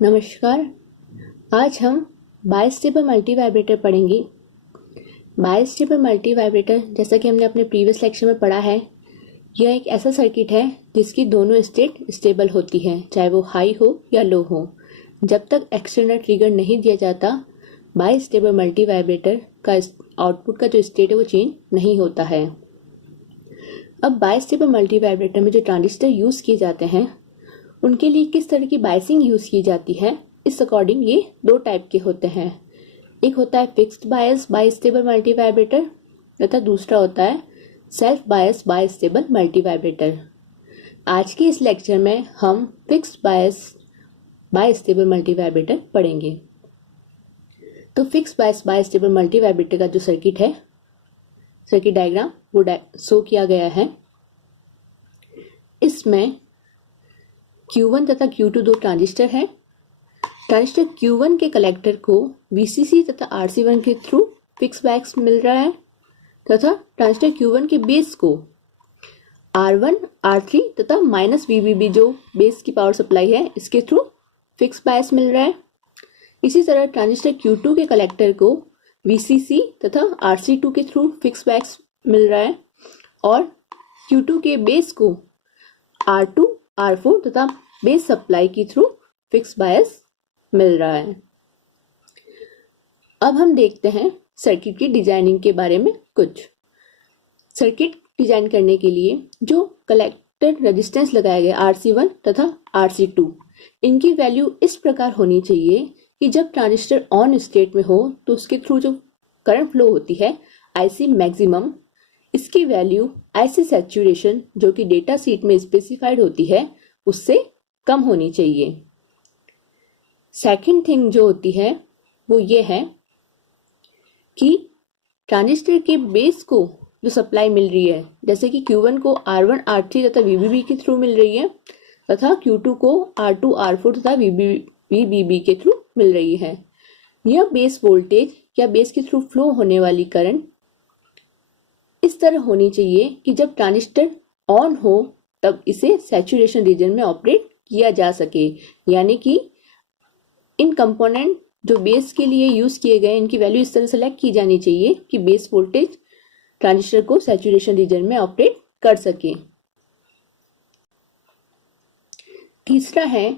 नमस्कार। आज हम बाइस्टेबल मल्टीवाइब्रेटर पढ़ेंगे। बाइस्टेबल मल्टीवाइब्रेटर, जैसा कि हमने अपने प्रीवियस लेक्चर में पढ़ा है, यह एक ऐसा सर्किट है जिसकी दोनों स्टेट स्टेबल होती हैं, चाहे वो हाई हो या लो हो। जब तक एक्सटर्नल ट्रिगर नहीं दिया जाता, बाइस्टेबल मल्टीवाइब्रेटर का आउटपुट का जो स्टेट है वो चेंज नहीं होता है। अब बाइस्टेबल मल्टीवाइब्रेटर में जो ट्रांजिस्टर यूज़ किए जाते हैं उनके लिए किस तरह की बायसिंग यूज़ की जाती है, इस अकॉर्डिंग ये दो टाइप के होते हैं। एक होता है फिक्स्ड बायस बाइस्टेबल मल्टीवाइब्रेटर तथा दूसरा होता है सेल्फ बायस बाइस्टेबल मल्टीवाइब्रेटर। आज के इस लेक्चर में हम फिक्स्ड बायस बाइस्टेबल मल्टीवाइब्रेटर पढ़ेंगे। तो फिक्स्ड बायस बाइस्टेबल मल्टीवाइब्रेटर का जो सर्किट है, सर्किट डायग्राम वो शो किया गया है। इसमें Q1 तथा Q2 दो ट्रांजिस्टर हैं। ट्रांजिस्टर Q1 के कलेक्टर को VCC तथा RC1 के थ्रू फिक्स बायस मिल रहा है तथा ट्रांजिस्टर Q1 के बेस को R1, R3 तथा -VBB जो बेस की पावर सप्लाई है इसके थ्रू फिक्स बायस मिल रहा है। इसी तरह ट्रांजिस्टर Q2 के कलेक्टर को VCC तथा RC2 के थ्रू फिक्स बायस मिल रहा है और Q2 के बेस को R2, R4 तथा बेस सप्लाई के थ्रू फिक्स बायस मिल रहा है। अब हम देखते हैं सर्किट की डिजाइनिंग के बारे में कुछ। सर्किट डिजाइन करने के लिए जो कलेक्टर रेजिस्टेंस लगाया गया RC1 तथा RC2, इनकी वैल्यू इस प्रकार होनी चाहिए कि जब ट्रांजिस्टर ऑन स्टेट में हो तो उसके थ्रू जो करंट फ्लो होती है IC मैक्सिमम, इसकी वैल्यू IC सैचुरेशन जो कि डेटा शीट में स्पेसिफाइड होती है उससे कम होनी चाहिए। सेकंड थिंग जो होती है वो ये है कि ट्रांजिस्टर के बेस को जो सप्लाई मिल रही है, जैसे कि Q1 को R1, R3 तथा VBB के थ्रू मिल रही है तथा Q2 को R2, R4 तथा VBB के थ्रू मिल रही है, यह बेस वोल्टेज या बेस के थ्रू फ्लो होने वाली करंट इस तरह होनी चाहिए कि जब ट्रांजिस्टर ऑन हो तब इसे सैचुरेशन रीजन में ऑपरेट किया जा सके। यानी कि इन कंपोनेंट जो बेस के लिए यूज किए गए इनकी वैल्यू इस तरह सेलेक्ट की जानी चाहिए कि बेस वोल्टेज ट्रांजिस्टर को सैचुरेशन रीजन में ऑपरेट कर सके। तीसरा है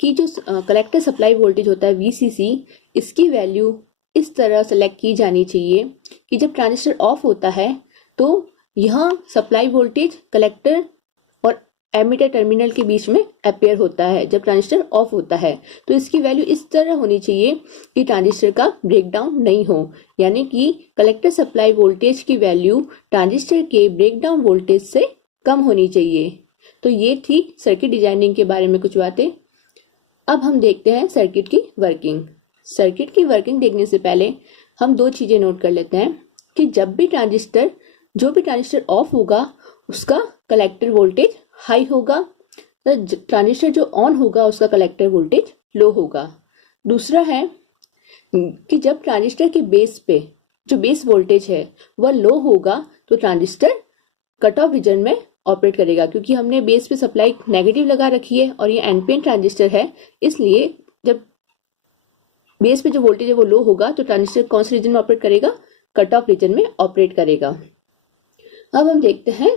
कि जो कलेक्टर सप्लाई वोल्टेज होता है VCC, इसकी वैल्यू इस तरह सेलेक्ट की जानी चाहिए कि जब ट्रांजिस्टर ऑफ होता है तो यह सप्लाई वोल्टेज कलेक्टर और एमिटर टर्मिनल के बीच में अपेयर होता है जब ट्रांजिस्टर ऑफ होता है। तो इसकी वैल्यू इस तरह होनी चाहिए कि ट्रांजिस्टर का ब्रेकडाउन नहीं हो, यानी कि कलेक्टर सप्लाई वोल्टेज की वैल्यू ट्रांजिस्टर के ब्रेकडाउन वोल्टेज से कम होनी चाहिए। तो ये थी सर्किट डिजाइनिंग के बारे में कुछ बातें। अब हम देखते हैं सर्किट की वर्किंग। सर्किट की वर्किंग देखने से पहले हम दो चीजें नोट कर लेते हैं कि जो भी ट्रांजिस्टर ऑफ होगा उसका कलेक्टर वोल्टेज हाई होगा, तो ट्रांजिस्टर जो ऑन होगा उसका कलेक्टर वोल्टेज लो होगा। दूसरा है कि जब ट्रांजिस्टर के बेस पे जो बेस वोल्टेज है वह लो होगा तो ट्रांजिस्टर कट ऑफ रीजन में ऑपरेट करेगा, क्योंकि हमने बेस पे सप्लाई नेगेटिव लगा रखी है और ये एनपीएन ट्रांजिस्टर है, इसलिए जब बेस पे जो वोल्टेज है वो लो होगा तो ट्रांजिस्टर कौन से रीजन में ऑपरेट करेगा, कट ऑफ रीजन में ऑपरेट करेगा। अब हम देखते हैं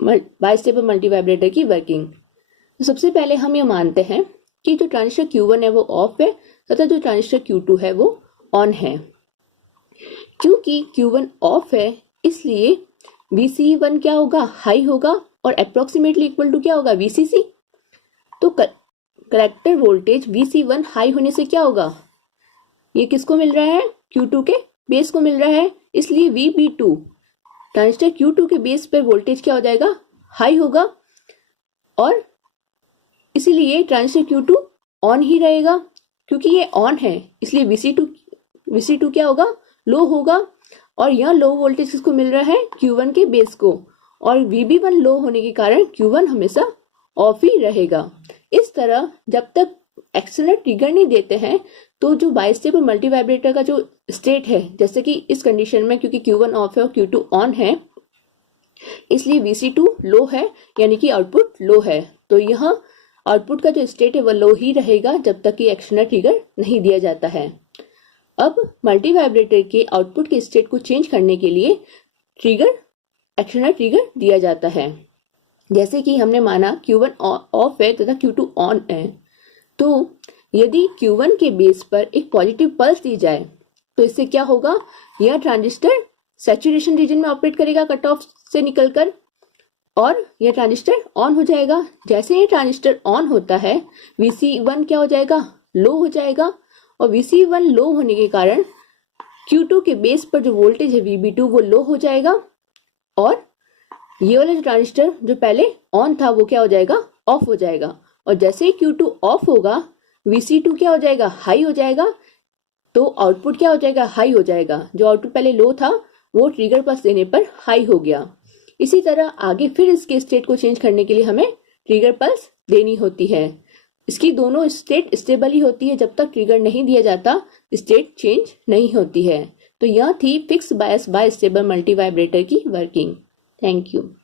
बाइस्टेबल मल्टीवाइब्रेटर की वर्किंग। तो सबसे पहले हम ये मानते हैं कि जो ट्रांजिस्टर Q1 है वो ऑफ है तथा जो ट्रांजिस्टर Q2 है वो ऑन है। क्योंकि Q1 ऑफ है इसलिए VC1 क्या होगा, हाई होगा और अप्रोक्सीमेटली इक्वल टू क्या होगा, VCC। तो कलेक्टर वोल्टेज VC1 हाई होने से क्या होगा, ये किसको मिल रहा है, Q2 के बेस को मिल रहा है, इसलिए VB2 ट्रांजिस्टर Q2 के बेस पर वोल्टेज क्या हो जाएगा, हाई होगा और इसीलिए ट्रांजिस्टर Q2 ऑन ही रहेगा। क्योंकि ये ऑन है इसलिए VC2 क्या होगा, लो होगा और यह लो वोल्टेज किसको मिल रहा है, Q1 के बेस को, और VB1 लो होने के कारण Q1 हमेशा ऑफ ही रहेगा। इस तरह जब तक एक्सटर्नल ट्रिगर नहीं देते हैं तो जो बाइस्टेबल मल्टीवाइब्रेटर का जो स्टेट है, जैसे कि इस कंडीशन में क्योंकि Q1 ऑफ है और Q2 ऑन है इसलिए VC2 लो है, यानी कि आउटपुट लो है। तो यह आउटपुट का जो स्टेट है वह लो ही रहेगा जब तक कि एक्सटर्नल ट्रिगर नहीं दिया जाता है। अब मल्टी वाइब्रेटर के आउटपुट के स्टेट को चेंज करने के लिए एक्सटर्नल ट्रिगर दिया जाता है। जैसे कि हमने माना Q1 ऑफ है तथा Q2 ऑन है, तो यदि Q1 के बेस पर एक पॉजिटिव पल्स दी जाए तो इससे क्या होगा, यह ट्रांजिस्टर सैचुरेशन रीजन में ऑपरेट करेगा कट ऑफ से निकलकर, और यह ट्रांजिस्टर ऑन हो जाएगा। जैसे ही ट्रांजिस्टर ऑन होता है Vc1 क्या हो जाएगा, लो हो जाएगा, और Vc1 लो होने के कारण Q2 के बेस पर जो वोल्टेज है VB2 वो लो हो जाएगा, और ये वाला जो ट्रांजिस्टर जो पहले ऑन था वो क्या हो जाएगा, ऑफ हो जाएगा। और जैसे ही Q2 ऑफ होगा Vc2 क्या हो जाएगा, हाई हो जाएगा, तो आउटपुट क्या हो जाएगा, हाई हो जाएगा। जो आउटपुट पहले लो था वो ट्रिगर पल्स देने पर हाई हो गया। इसी तरह आगे फिर इसके स्टेट को चेंज करने के लिए हमें ट्रिगर पल्स देनी होती है। इसकी दोनों स्टेट स्टेबल ही होती है, जब तक ट्रिगर नहीं दिया जाता स्टेट चेंज नहीं होती है। तो यह थी फिक्स बायस बाय स्टेबल मल्टी वाइब्रेटर की वर्किंग। Thank you.